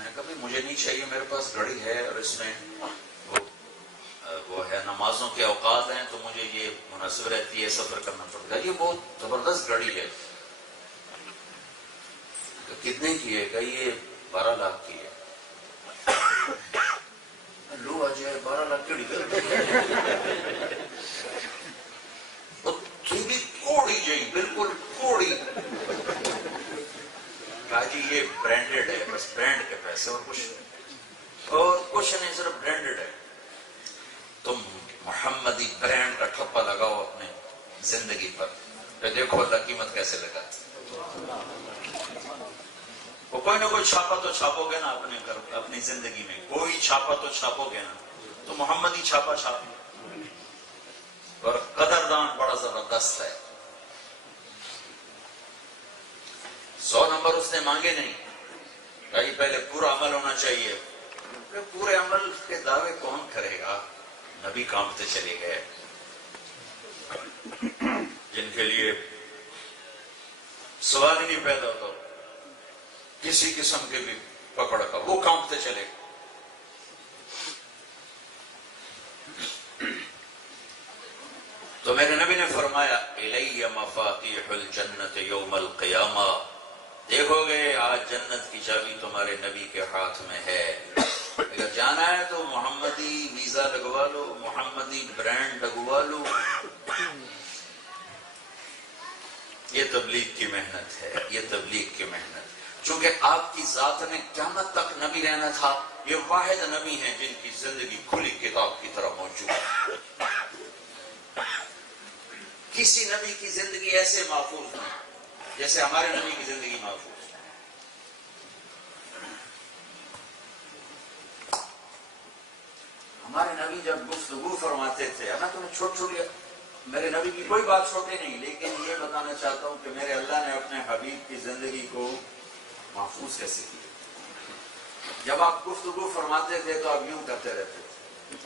میں نے کہا بھائی مجھے نہیں چاہیے، میرے پاس گھڑی ہے اور اس میں وہ ہے نمازوں کے اوقات ہیں تو مجھے یہ مناسب رہتی ہے، سفر کرنا پڑتا ہے، یہ بہت زبردست گھڑی ہے۔ تو کتنے کی ہے؟ کہ یہ 12 لاکھ کی ہے۔ لو آ جائے 12 لاکھ کیڑی بھی کوڑی جائی، بالکل کوڑی۔ کہا جی یہ برانڈڈ ہے، بس برانڈ کے پیسے اور کچھ نہیں، صرف برانڈڈ ہے۔ تم محمدی برانڈ کا ٹھپا لگاؤ اپنے زندگی پر، پھر دیکھو اللہ قیمت کیسے لگا۔ وہ کوئی نہ کوئی چھاپا تو چھاپو گے نا اپنی زندگی میں، کوئی چھاپا تو چھاپو گے نا، تو محمدی چھاپا چھاپو۔ اور قدردان بڑا زبردست ہے۔ 100 نمبر اس نے مانگے نہیں، کہیں پہلے پورا عمل ہونا چاہیے۔ پورے عمل کے دعوے کون کرے گا؟ نبی کانپتے چلے گئے، جن کے لیے سوال ہی نہیں پیدا ہوتا کسی قسم کے بھی پکڑ کا، وہ کانپتے چلے گئے۔ تو میرے نبی نے فرمایا الی مفاتیح الجنت یوم القیامہ، دیکھو گے آج جنت کی چابی تمہارے نبی کے ہاتھ میں ہے۔ اگر جانا ہے تو محمدی ویزا لگوا لو، محمدی برانڈ لگوا لو۔ یہ تبلیغ کی محنت ہے، یہ تبلیغ کی محنت۔ چونکہ آپ کی ذات نے قیامت تک نبی رہنا تھا، یہ واحد نبی ہیں جن کی زندگی کھلی کتاب کی طرح موجود ہے۔ کسی نبی کی زندگی ایسے محفوظ نہیں جیسے ہمارے نبی کی زندگی محفوظ ہے۔ ہمارے نبی جب گفتگو فرماتے تھے، میں تمہیں چھوٹی میرے نبی کی کوئی بات چھوٹی نہیں، لیکن یہ بتانا چاہتا ہوں کہ میرے اللہ نے اپنے حبیب کی زندگی کو محفوظ کیسے کیا۔ جب آپ گفتگو فرماتے تھے تو آپ یوں کرتے رہتے تھے،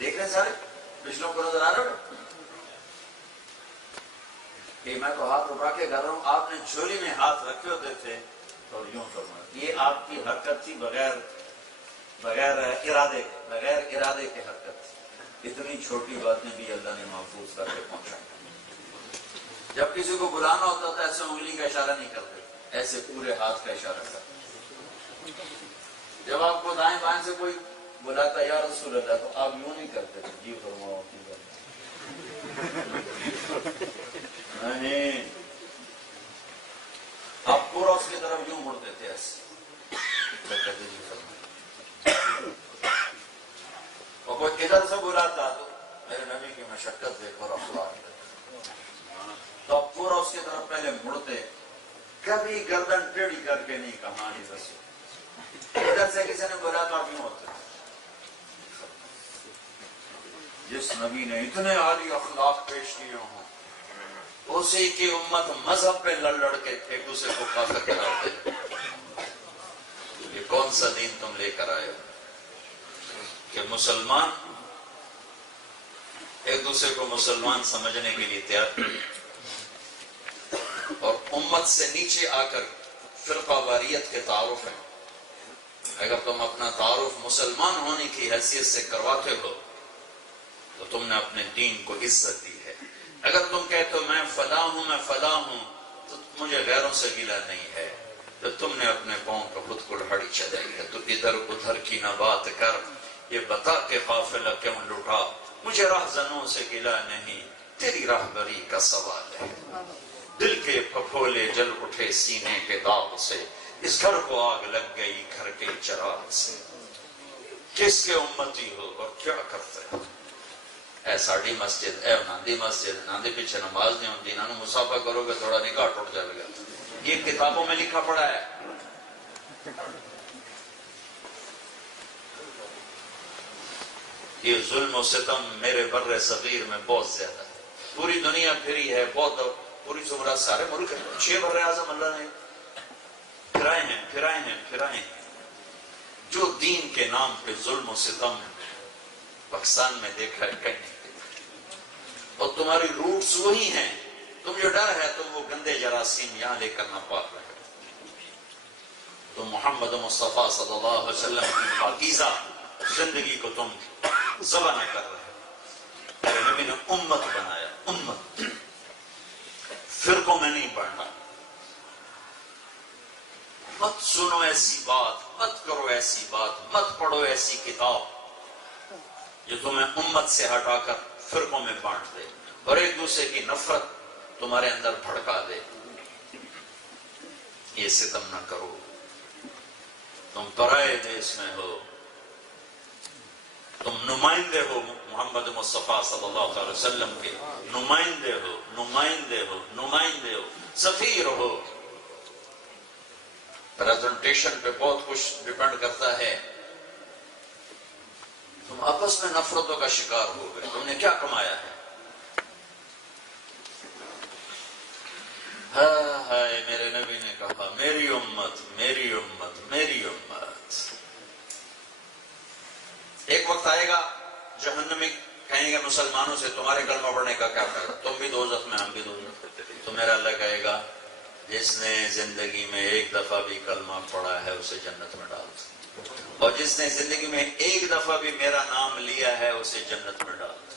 دیکھ رہے ہیں سارے پچھلوں کو نظر آ رہا ہے کہ میں تو ہاتھ اٹھا کے کر رہا ہوں، آپ نے جھولی میں ہاتھ رکھے ہوتے تھے اور یوں فرمایا۔ یہ آپ کی حرکت تھی بغیر ارادے کے حرکت تھی۔ اتنی چھوٹی باتیں بھی اللہ نے محفوظ کر کے پہنچا۔ جب کسی کو بلانا ہوتا تھا ایسے انگلی کا اشارہ نہیں کرتے، ایسے پورے ہاتھ کا اشارہ کرتے۔ جب آپ کو دائیں بائیں سے کوئی بلاتا یا رسول اللہ تو آپ یوں نہیں کرتے تھے، جی فرماؤ کی بات نہیں، آپ پورا اس کی طرف یوں مڑتے تھے ایسے، کہتے جی فرماؤ۔ اور کوئی ادھر سے بلاتا تو میرے نبی کی مشقت دیکھو اور افراد تو آپ پورا اس کی طرف پہلے مڑتے، کبھی گردن ٹیڑھی کر کے نہیں، کہانی رسی۔ ادھر سے کسی نے بولا تو آپ یوں ہوتے۔ جس نبی نے اتنے عالی اخلاق پیش کیے ہوں، اسی کی امت مذہب پہ لڑ کے ایک دوسرے کو کافر کراتے ہیں۔ یہ کون سا دین تم لے کر آئے ہو کہ مسلمان ایک دوسرے کو مسلمان سمجھنے کے لیے تیار، اور امت سے نیچے آ کر فرقہ واریت کے تعارف ہیں۔ اگر تم اپنا تعارف مسلمان ہونے کی حیثیت سے کرواتے ہو تو تم نے اپنے دین کو عزت دی ہے۔ اگر تم کہتے ہو میں فلاں ہوں میں فلاں ہوں تو مجھے غیروں سے گلہ نہیں ہے، تو تم نے اپنے پاؤں کو خود کلہڑی چلائی ہے۔ تو ادھر ادھر کی نہ بات کر، یہ بتا کہ قافلہ کیوں لٹا، مجھے راہزنوں سے گلہ نہیں، تیری راہبری کا سوال ہے۔ دل کے پھپھولے جل اٹھے سینے کے داغ سے، اس گھر کو آگ لگ گئی گھر کے چراغ سے۔ کس کے امتی ہو اور کیا کرتے ہو؟ اے ساڑی مسجد، اے ناندی مسجد، ناندی پیچھے نماز نہیں ہوتی، نانو مسافہ کرو گے تھوڑا نکاح ٹوٹ جائے گا۔ یہ کتابوں میں لکھا پڑا ہے۔ یہ ظلم و ستم میرے بر صغیر میں بہت زیادہ ہے۔ پوری دنیا پھری ہے، بہت پوری زمرہ سارے ملک 6 بر اعظم اللہ نے پھرائے ہیں۔ جو دین کے نام پہ ظلم و ستم پاکستان میں دیکھا ہے کہیں نہیں، اور تمہاری روٹس وہی ہیں۔ تم جو ڈر ہے تم وہ گندے جراثیم یہاں لے کر نہ پال رہے، تم محمد مصطفیٰ صلی اللہ علیہ وسلم کی پاکیزہ زندگی کو تم ذبح نہ کر رہے. میرے نبی نے امت بنایا, امت. فرقوں میں نہیں بڑھنا. مت سنو ایسی بات, مت کرو ایسی بات, مت پڑھو ایسی کتاب جو تمہیں امت سے ہٹا کر فرقوں میں بانٹ دے اور ایک دوسرے کی نفرت تمہارے اندر بھڑکا دے. یہ ستم نہ کرو. تم پرائے دیش میں ہو, تم نمائندے ہو محمد مصطفیٰ صلی اللہ علیہ وسلم کے, نمائندے ہو, نمائندے ہو, نمائندے ہو, سفیر ہو. پریزنٹیشن پہ بہت کچھ ڈیپینڈ کرتا ہے. تم آپس میں نفرتوں کا شکار ہو گئے. تم نے کیا کمایا ہے؟ ہائے میرے نبی نے کہا میری امت, میری امت, میری امت. ایک وقت آئے گا جہنمی کہیں گے مسلمانوں سے تمہارے کلمہ پڑھنے کا کیا فائدہ, تم بھی دوزخ میں, ہم بھی دوزخ. تو میرا اللہ کہے گا جس نے زندگی میں ایک دفعہ بھی کلمہ پڑھا ہے اسے جنت میں ڈال دو, اور جس نے زندگی میں ایک دفعہ بھی میرا نام لیا ہے اسے جنت میں ڈال دو.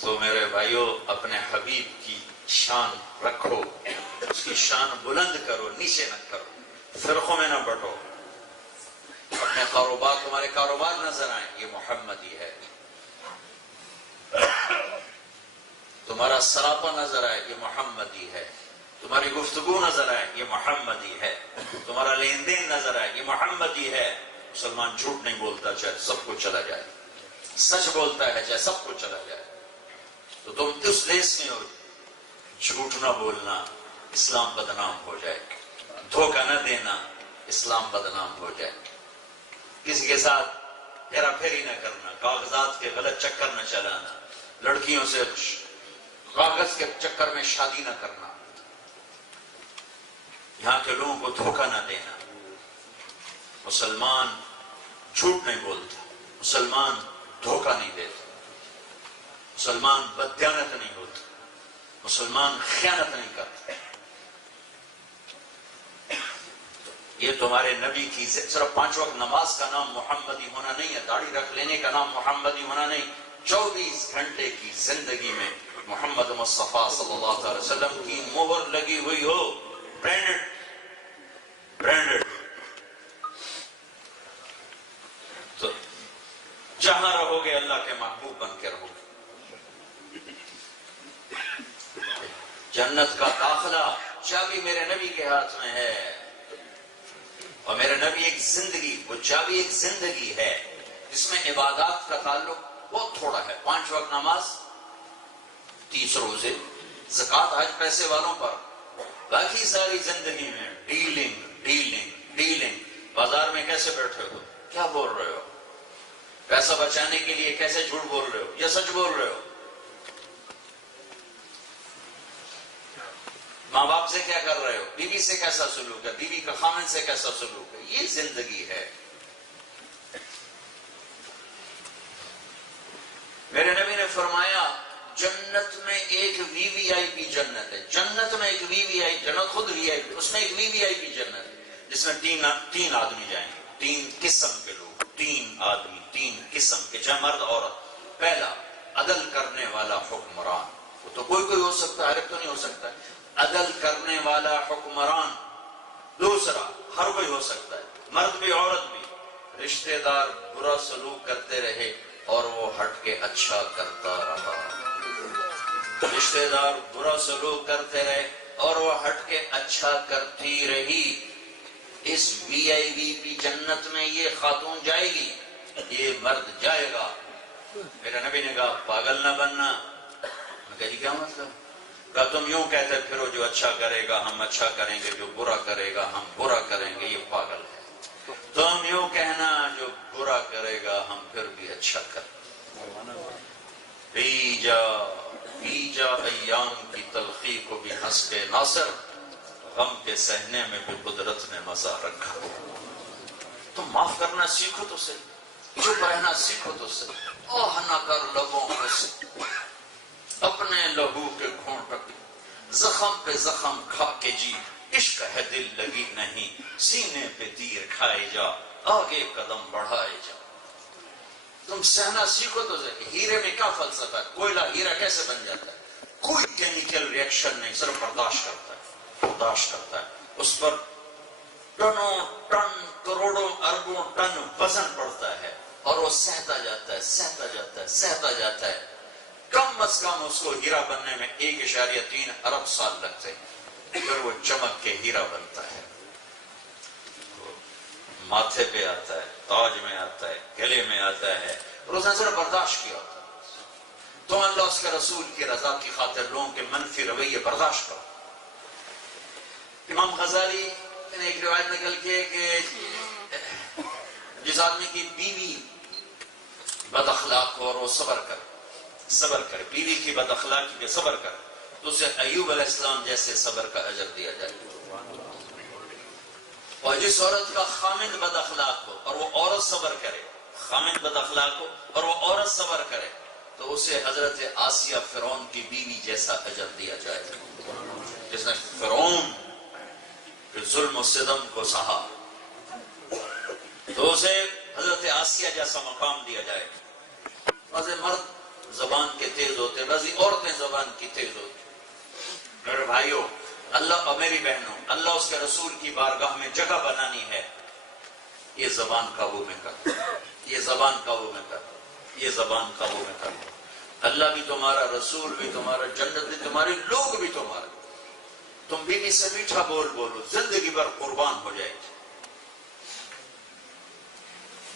تو میرے بھائیوں, اپنے حبیب کی شان رکھو, اس کی شان بلند کرو, نیچے نہ کرو, فرقوں میں نہ بٹو. اپنے کاروبار, تمہارے کاروبار نظر آئیں یہ محمدی ہے. تمہارا سراپا نظر آئے یہ محمدی ہے. تمہاری گفتگو نظر آئے یہ محمدی ہے. تمہارا لین دین نظر آئے یہ محمدی ہے. مسلمان جھوٹ نہیں بولتا چاہے سب کچھ چلا جائے, سچ بولتا ہے چاہے سب کچھ چلا جائے. تو تم اس دیش میں ہو, جھوٹ نہ بولنا, اسلام بدنام ہو جائے. دھوکہ نہ دینا, اسلام بدنام ہو جائے. کسی کے ساتھ ہیرا پھیری نہ کرنا, کاغذات کے غلط چکر نہ چلانا, لڑکیوں سے کاغذ کے چکر میں شادی نہ کرنا, یہاں کے لوگوں کو دھوکہ نہ دینا. مسلمان جھوٹ نہیں بولتا, مسلمان دھوکہ نہیں دیتا, مسلمان بددیانت نہیں ہوتا, مسلمان خیانت نہیں کرتا. یہ تمہارے نبی کی صرف 5 وقت نماز کا نام محمدی ہونا نہیں ہے, داڑھی رکھ لینے کا نام محمدی ہونا نہیں. 24 گھنٹے کی زندگی میں محمد مصطفیٰ صلی اللہ علیہ وسلم کی مہر لگی ہوئی ہو, برانڈڈ, برانڈڈ. تو جہاں رہو گے اللہ کے محبوب بن کے رہو گے. جنت کا داخلہ چابی میرے نبی کے ہاتھ میں ہے, اور میرے نبی ایک زندگی, وہ چابی ایک زندگی ہے جس میں عبادات کا تعلق بہت تھوڑا ہے. 5 وقت نماز, 30 روزے, زکوٰۃ آج پیسے والوں پر. باقی ساری زندگی میں ڈیلنگ, ڈیلنگ, ڈیلنگ. بازار میں کیسے بیٹھے ہو, کیا بول رہے ہو, پیسہ بچانے کے لیے کیسے جھوٹ بول رہے ہو یا سچ بول رہے ہو, ماں باپ سے کیا کر رہے ہو, بیوی سے کیسا سلوک ہے, بیوی کا خامن سے کیسا سلوک ہے. یہ زندگی ہے. میرے نبی نے فرمایا جنت میں ایک وی وی آئی پی جنت ہے. جنت میں ایک وی وی آئی, جنت خود وی آئی پی, اس میں ایک وی وی آئی پی جنت ہے جس میں تین آدمی جائیں گے, 3 قسم کے لوگ, 3 آدمی, 3 قسم کے, چاہے مرد عورت. پہلا, عدل کرنے والا حکمران. وہ تو کوئی ہو سکتا ہے, ہر ایک تو نہیں ہو سکتا ہے. عدل کرنے والا حکمران. دوسرا, ہر کوئی ہو سکتا ہے, مرد بھی عورت بھی. رشتہ دار برا سلوک کرتے رہے اور وہ ہٹ کے اچھا کرتا رہا. رشتہ دار برا سلوک کرتے رہے اور وہ ہٹ کے اچھا کرتی رہی. اس وی آئی وی پی جنت میں یہ خاتون جائے گی, یہ مرد جائے گا. میرے نبی نے کہا پاگل نہ بننا. میں کہا جی کیا مطلب؟ کہا تم یوں کہتے پھرو جو اچھا کرے گا ہم اچھا کریں گے, جو برا کرے گا ہم برا کریں گے. یہ پاگل ہے. تم یوں کہنا جو برا کرے گا ہم پھر بھی اچھا کریں. بیجا ایام کی تلخی کو بھی حسب ناصر, غم کے سہنے میں بھی قدرت نے مزہ رکھا. تم معاف کرنا سیکھو تو صحیح, چپ رہنا سیکھو تو صحیح. اوہ نہ کر لبوں پہ سے, اپنے لہو کے گھونٹ زخم پہ زخم کھا کے جی, عشق ہے دل لگی نہیں، سینے پہ تیر کھائے جا، آگے قدم بڑھائے جا۔ تم سہنا سیکھو تو ہیرے میں کیا فلسفہ ہے؟ کوئلہ ہیرا کیسے بن جاتا ہے؟ کوئی کیمیکل ریئیکشن نہیں، صرف برداشت کرتا ہے، برداشت کرتا ہے۔ اس پر ٹنوں ٹن، کروڑوں اربوں ٹن وزن پڑتا ہے اور وہ سہتا جاتا ہے، سہتا جاتا ہے، سہتا جاتا ہے۔ کم از کم اس کو ہیرا بننے میں 1.3 ارب سال لگتے ہیں، پھر وہ چمک کے ہیرا بنتا ہے، ماتھے پہ آتا ہے، تاج میں آتا ہے، گلے میں آتا ہے، اور اس نے صرف برداشت کیا ہوتا ہے۔ تو اللہ اس کے رسول کی رضا کی خاطر لوگوں کے منفی رویے برداشت کرو۔ امام غزالی نے ایک روایت نقل کی ہے کہ جس آدمی کی بیوی بد اخلاق ہو اور وہ صبر کرے، بیوی کی بد اخلاقی پہ صبر کرے، تو اسے ایوب علیہ السلام جیسے صبر کا اجر دیا جائے۔ اور جس عورت کا خامند بد اخلاق ہو اور وہ عورت صبر کرے، خامند بد اخلاق ہو اور وہ عورت صبر کرے، تو اسے حضرت آسیہ فرعون کی بیوی جیسا اجر دیا جائے، جس نے فرعون کے ظلم و ستم کو سہا، تو اسے حضرت آسیہ جیسا مقام دیا جائے۔ بعض مرد زبان کے تیز ہوتے، بعضی عورتیں زبان کی تیز ہوتی۔ میرے بھائیوں، اللہ اور میری بہنوں، اللہ اس کے رسول کی بارگاہ میں جگہ بنانی ہے، یہ زبان قابو میں کر، یہ زبان قابو میں کر، یہ زبان قابو میں کر۔ اللہ بھی تمہارا، رسول بھی تمہارا، جنت بھی تمہاری، لوگ بھی تمہارے۔ تم بیوی سے میٹھا بول بولو، زندگی بھر قربان ہو جائے گی۔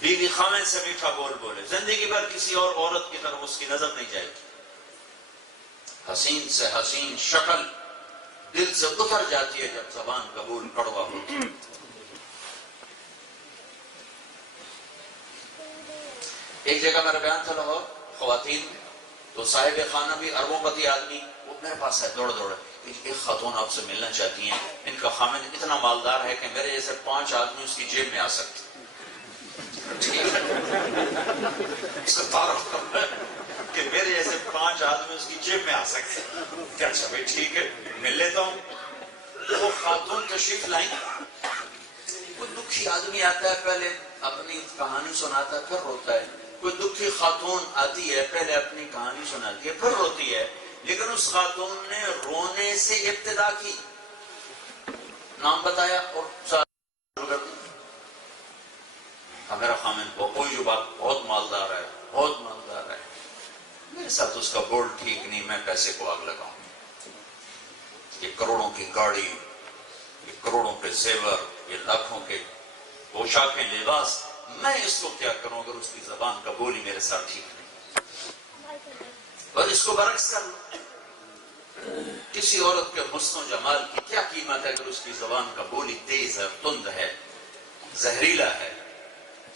بیوی خامن سے میٹھا بول بولے، زندگی بھر کسی اور عورت کی طرف اس کی نظر نہیں جائے گی۔ حسین سے حسین شکل دل سے اتر جاتی ہے جب زبان قبول کڑوا ہوتی ہے۔ ایک جگہ میرا بیان تھا لاہور، خواتین میں، تو صاحب خانہ بھی اربوں پتی آدمی، وہ میرے پاس ہے دوڑ ایک خاتون آپ سے ملنا چاہتی ہیں، ان کا خامن اتنا مالدار ہے کہ میرے جیسے 5 آدمی اس کی جیب میں آ سکتے۔ اس کا تعارف کرنا ہے کہ میرے جیسے 5 آدمی اس کی جیب میں آ سکتے ہیں۔ کیا اچھا بھائی ٹھیک ہے، مل لیتا ہوں۔ وہ خاتون تشریف لائیں، کوئی دکھی آدمی آتا ہے، پہلے اپنی کہانی سناتا ہے پھر روتا ہے، کوئی دکھی خاتون آتی ہے، پہلے اپنی کہانی سناتی ہے پھر روتی ہے، لیکن اس خاتون نے رونے سے ابتدا کی، نام بتایا اور میرا خامن کوئی جو بات بہت مالدار ہے، بہت مالدار ہے، میرے ساتھ اس کا بورڈ ٹھیک نہیں، میں پیسے کو آگ لگاؤں، یہ کروڑوں کی گاڑی، یہ کروڑوں کے زیور، یہ لاکھوں کے پوشاکیں، لباس، میں اس کو کیا کروں اگر اس کی زبان کا بولی میرے ساتھ ٹھیک نہیں۔ اور اس کو برعکس کر لو، کسی عورت کے حسن و جمال کی کیا قیمت ہے اگر اس کی زبان کا بولی تیز ہے، تند ہے، زہریلا ہے۔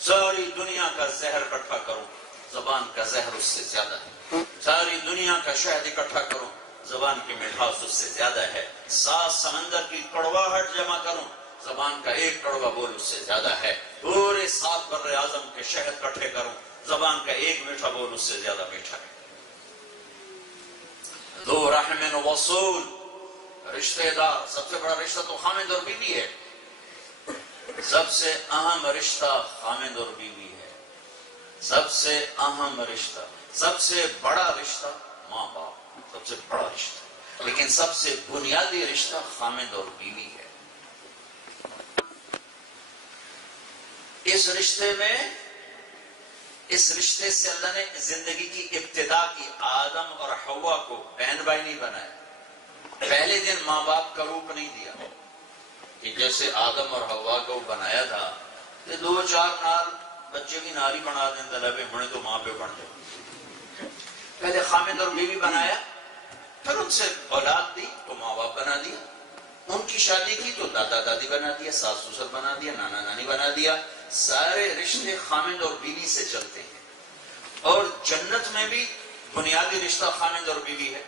ساری دنیا کا زہر اکٹھا کرو، زبان کا زہر اس سے زیادہ ہے۔ ساری دنیا کا شہد اکٹھا کرو، زبان کی مٹھاس اس سے زیادہ ہے۔ 7 سمندر کی کڑواہٹ جمع کرو، زبان کا ایک کڑوا بول اس سے زیادہ ہے۔ پورے 7 بر اعظم کے شہد اکٹھے کرو، زبان کا ایک میٹھا بول اس سے زیادہ میٹھا ہے۔ ذو رحم وصول، رشتہ دار، سب سے بڑا رشتہ تو خامند اور بیوی ہے، سب سے اہم رشتہ خامند اور بیوی ہے، سب سے اہم رشتہ، سب سے بڑا رشتہ ماں باپ، سب سے بڑا رشتہ، لیکن سب سے بنیادی رشتہ خامند اور بیوی ہے۔ اس رشتے سے اللہ نے زندگی کی ابتدا کی، آدم اور حوا کو بہن بھائی نہیں بنایا، پہلے دن ماں باپ کا روپ نہیں دیا کہ جیسے آدم اور حوا کو بنایا تھا کہ 2-4 نال بچے کی ناری بنا دیں طلبے ہونے تو ماں پہ بن جائے۔ پہلے خامد اور بیوی بنایا، پھر ان سے اولاد دی تو ماں باپ بنا دیا، ان کی شادی کی تو دادا دادی بنا دیا، ساس سسر بنا دیا، نانا نانی بنا دیا۔ سارے رشتے خامد اور بیوی سے چلتے ہیں، اور جنت میں بھی بنیادی رشتہ خامد اور بیوی ہے۔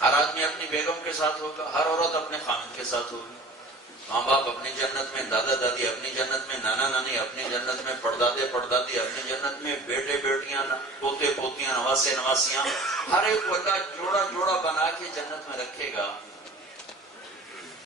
ہر آدمی اپنی بیگم کے ساتھ ہوگا، ہر عورت اپنے خامد کے ساتھ ہوگی، ماں باپ اپنی جنت میں، دادا دادی اپنی جنت میں، نانا نانی اپنی جنت میں، پردادے پردادی اپنی جنت میں، بیٹے بیٹیاں، پوتے پوتیاں، نواسے نواسیاں، ہر ایک کو اللہ جوڑا جوڑا بنا کے جنت میں رکھے گا۔